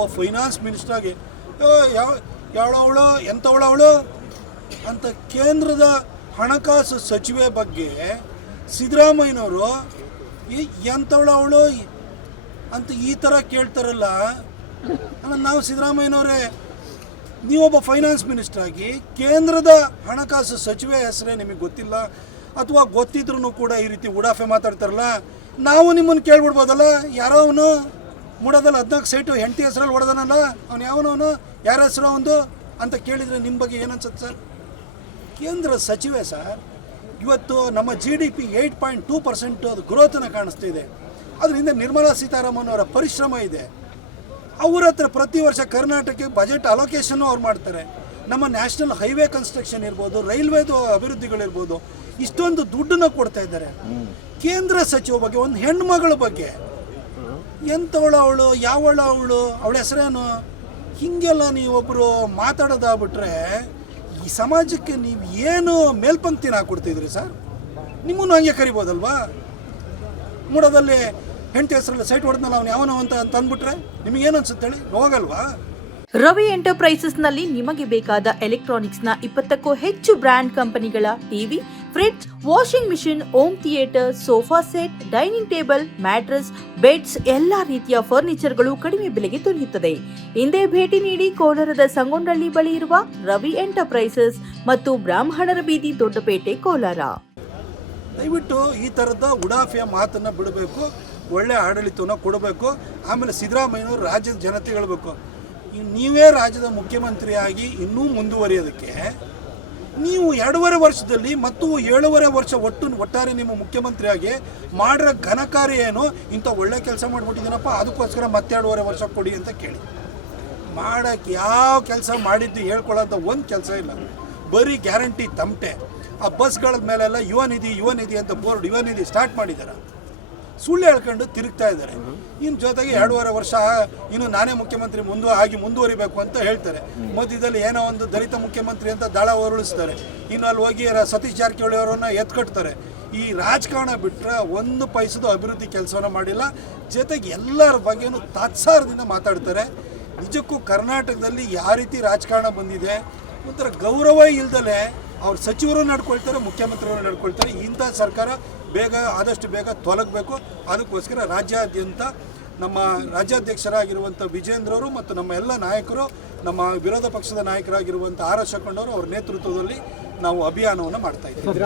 ಒಬ್ಬ ಫೈನಾನ್ಸ್ ಮಿನಿಸ್ಟ್ರಾಗಿ ಯಾವ, ಯಾವಳವಳು ಎಂಥವಳವಳು ಅಂತ ಕೇಂದ್ರದ ಹಣಕಾಸು ಸಚಿವೆ ಬಗ್ಗೆ ಸಿದ್ದರಾಮಯ್ಯನವರು ಎಂಥವಳವಳು ಅಂತ ಈ ಥರ ಕೇಳ್ತಾರಲ್ಲ. ನಾವು ಸಿದ್ದರಾಮಯ್ಯನವರೇ ನೀವೊಬ್ಬ ಫೈನಾನ್ಸ್ ಮಿನಿಸ್ಟ್ರಾಗಿ ಕೇಂದ್ರದ ಹಣಕಾಸು ಸಚಿವೆ ಹೆಸರೇ ನಿಮಗೆ ಗೊತ್ತಿಲ್ಲ, ಅಥವಾ ಗೊತ್ತಿದ್ರೂ ಕೂಡ ಈ ರೀತಿ ಉಡಾಫೆ ಮಾತಾಡ್ತಾರಲ್ಲ, ನಾವು ನಿಮ್ಮನ್ನು ಕೇಳ್ಬಿಡ್ಬೋದಲ್ಲ, ಯಾರೋ ಅವನು? ಮೂಡೋದಲ್ಲಿ ಹದಿನಾಲ್ಕು ಸೈಟು ಹೆಂಡತಿ ಹೆಸರಲ್ಲಿ ಹೊಡೆದನಲ್ಲ ಅವನು ಯಾವನವನು ಯಾರ ಹೆಸರು ಅವನು ಅಂತ ಕೇಳಿದರೆ ನಿಮ್ಮ ಬಗ್ಗೆ ಏನನ್ಸುತ್ತೆ ಸರ್? ಕೇಂದ್ರ ಸಚಿವೆ ಸರ್ ಇವತ್ತು ನಮ್ಮ G D P eight point two percent ಅದು ಗ್ರೋತನ್ನು ಕಾಣಿಸ್ತಿದೆ ಅದರಿಂದ ನಿರ್ಮಲಾ ಸೀತಾರಾಮನ್ ಅವರ ಪರಿಶ್ರಮ ಇದೆ. ಅವ್ರ ಹತ್ರ ಪ್ರತಿ ವರ್ಷ ಕರ್ನಾಟಕಕ್ಕೆ ಬಜೆಟ್ ಅಲೋಕೇಶನ್ನು ಅವ್ರು ಮಾಡ್ತಾರೆ. ನಮ್ಮ ನ್ಯಾಷನಲ್ ಹೈವೇ ಕನ್ಸ್ಟ್ರಕ್ಷನ್ ಇರ್ಬೋದು ರೈಲ್ವೇದು ಅಭಿವೃದ್ಧಿಗಳಿರ್ಬೋದು ಇಷ್ಟೊಂದು ದುಡ್ಡನ್ನು ಕೊಡ್ತಾ ಇದ್ದಾರೆ. ಕೇಂದ್ರ ಸಚಿವ ಬಗ್ಗೆ ಒಂದು ಹೆಣ್ಮಗಳ ಬಗ್ಗೆ ಎಂಥವಳು ಅವಳು? ಯಾವಳು ಅವಳು? ಅವಳ ಹೆಸರೇನು? ಹೀಗೆಲ್ಲ ನೀವೊಬ್ಬರು ಮಾತಾಡೋದಾಗ್ಬಿಟ್ರೆ ಈ ಸಮಾಜಕ್ಕೆ ನೀವು ಏನು ಮೇಲ್ಪಂಕ್ತಿನ ಹಾಕ್ಕೊಡ್ತಿದ್ರಿ ಸರ್? ನಿಮ್ಮನ್ನು ಹಂಗೆ ಕರಿಬೋದಲ್ವಾ? ಮೂಡದಲ್ಲಿ ಹೆಂಡತಿ ಹೆಸರಲ್ಲಿ ಸೈಟ್ ಹೊಡೆದ್ನಲ್ಲ ಅವನು ಯಾವನೋ ಅಂತ ಅಂತ ಅಂದ್ಬಿಟ್ರೆ ನಿಮಗೇನು ಅನ್ಸುತ್ತೆ ಹೇಳಿ? ಹೋಗಲ್ವಾ ರವಿ ಎಂಟರ್ಪ್ರೈಸಸ್ನಲ್ಲಿ ನಿಮಗೆ ಬೇಕಾದ ಎಲೆಕ್ಟ್ರಾನಿಕ್ಸ್ನ ಇಪ್ಪತ್ತಕ್ಕೂ ಹೆಚ್ಚು ಬ್ರ್ಯಾಂಡ್ ಕಂಪನಿಗಳ TV fridge washing machine home theatre sofa set dining table mattress beds ಎಲ್ಲಾ ರೀತಿಯ ಫರ್ನಿಚರ್ಗಳು ಕಡಿಮೆ ಬೆಲೆಗೆ ದೊರೆಯುತ್ತದೆ. ಹಿಂದೆ ಭೇಟಿ ನೀಡಿ ಕೋಲಾರದ ಸಂಗೊಂಡಳ್ಳಿ ಬಳಿ ಇರುವ ರವಿ ಎಂಟರ್ಪ್ರೈಸಸ್ ಮತ್ತು ಬ್ರಾಹ್ಮಣರ ಬೀದಿ ದೊಡ್ಡಪೇಟೆ, ಕೋಲಾರ. ದಯವಿಟ್ಟು ಈ ಥರದ ಉಡಾಫಿಯ ಮಾತನ್ನು ಬಿಡಬೇಕು, ಒಳ್ಳೆ ಆಡಳಿತವನ್ನು ಕೊಡಬೇಕು, ಆಮೇಲೆ ಸಿದ್ದರಾಮಯ್ಯನವರು ರಾಜ್ಯದ ಜನತೆ ಹೇಳಬೇಕು. ನೀವೇ ರಾಜ್ಯದ ಮುಖ್ಯಮಂತ್ರಿಯಾಗಿ ಇನ್ನೂ ಮುಂದುವರಿಯೋದಕ್ಕೆ ನೀವು ಎರಡೂವರೆ ವರ್ಷದಲ್ಲಿ ಮತ್ತು ಏಳುವರೆ ವರ್ಷ ಒಟ್ಟು ಒಟ್ಟಾರೆ ನಿಮ್ಮ ಮುಖ್ಯಮಂತ್ರಿಯಾಗಿ ಮಾಡಿರೋ ಘನ ಕಾರ್ಯ ಏನು? ಇಂಥ ಒಳ್ಳೆ ಕೆಲಸ ಮಾಡಿಬಿಟ್ಟಿದ್ದೀನಪ್ಪ, ಅದಕ್ಕೋಸ್ಕರ ಮತ್ತೆರಡೂವರೆ ವರ್ಷ ಕೊಡಿ ಅಂತ ಕೇಳಿ. ಮಾಡೋಕ್ಕೆ ಯಾವ ಕೆಲಸ ಮಾಡಿದ್ದು ಹೇಳ್ಕೊಳ್ಳೋಂಥ ಒಂದು ಕೆಲಸ ಇಲ್ಲ. ಬರೀ ಗ್ಯಾರಂಟಿ ತಮಟೆ. ಆ ಬಸ್ಗಳ ಮೇಲೆಲ್ಲ ಯುವ ನಿಧಿ ಯುವ ನಿಧಿ ಅಂತ ಬೋರ್ಡ್ ಯುವ ನಿಧಿ ಸ್ಟಾರ್ಟ್ ಮಾಡಿದ್ದಾರೆ ಸುಳ್ಳು ಹೇಳ್ಕೊಂಡು ತಿರುಗ್ತಾ ಇದ್ದಾರೆ. ಇನ್ನು ಜೊತೆಗೆ ಎರಡೂವರೆ ವರ್ಷ ಇನ್ನು ನಾನೇ ಮುಖ್ಯಮಂತ್ರಿ ಮುಂದೆ ಆಗಿ ಮುಂದುವರಿಬೇಕು ಅಂತ ಹೇಳ್ತಾರೆ. ಮಧ್ಯದಲ್ಲಿ ಏನೋ ಒಂದು ದಲಿತ ಮುಖ್ಯಮಂತ್ರಿ ಅಂತ ದಳ ಹೊರಳಿಸ್ತಾರೆ. ಇನ್ನು ಅಲ್ಲಿ ಹೋಗಿ ಸತೀಶ್ ಜಾರಕಿಹೊಳಿ ಅವರನ್ನು ಎತ್ಕಟ್ತಾರೆ ಈ ರಾಜಕಾರಣ ಬಿಟ್ಟರೆ ಒಂದು ಪೈಸದ ಅಭಿವೃದ್ಧಿ ಕೆಲಸವನ್ನ ಮಾಡಿಲ್ಲ. ಜೊತೆಗೆ ಎಲ್ಲರ ಬಗ್ಗೆನೂ ತಾತ್ಸಾರದಿಂದ ಮಾತಾಡ್ತಾರೆ. ನಿಜಕ್ಕೂ ಕರ್ನಾಟಕದಲ್ಲಿ ಯಾವ ರೀತಿ ರಾಜಕಾರಣ ಬಂದಿದೆ, ಒಂಥರ ಗೌರವ ಇಲ್ದಲೆ ಅವ್ರ ಸಚಿವರು ನಡ್ಕೊಳ್ತಾರೆ ಮುಖ್ಯಮಂತ್ರಿಗಳು ನಡ್ಕೊಳ್ತಾರೆ. ಇಂಥ ಸರ್ಕಾರ ಬೇಗ, ಆದಷ್ಟು ಬೇಗ ತೊಲಗಬೇಕು. ಅದಕ್ಕೋಸ್ಕರ ರಾಜ್ಯಾದ್ಯಂತ ನಮ್ಮ ರಾಜ್ಯಾಧ್ಯಕ್ಷರಾಗಿರುವಂಥ ವಿಜೇಂದ್ರವರು ಮತ್ತು ನಮ್ಮ ಎಲ್ಲ ನಾಯಕರು, ನಮ್ಮ ವಿರೋಧ ಪಕ್ಷದ ನಾಯಕರಾಗಿರುವಂಥ ಆರ್ ಎಸ್ ಅವ್ರ ನೇತೃತ್ವದಲ್ಲಿ ನಾವು ಅಭಿಯಾನವನ್ನು ಮಾಡ್ತಾ ಇದ್ದೀವಿ.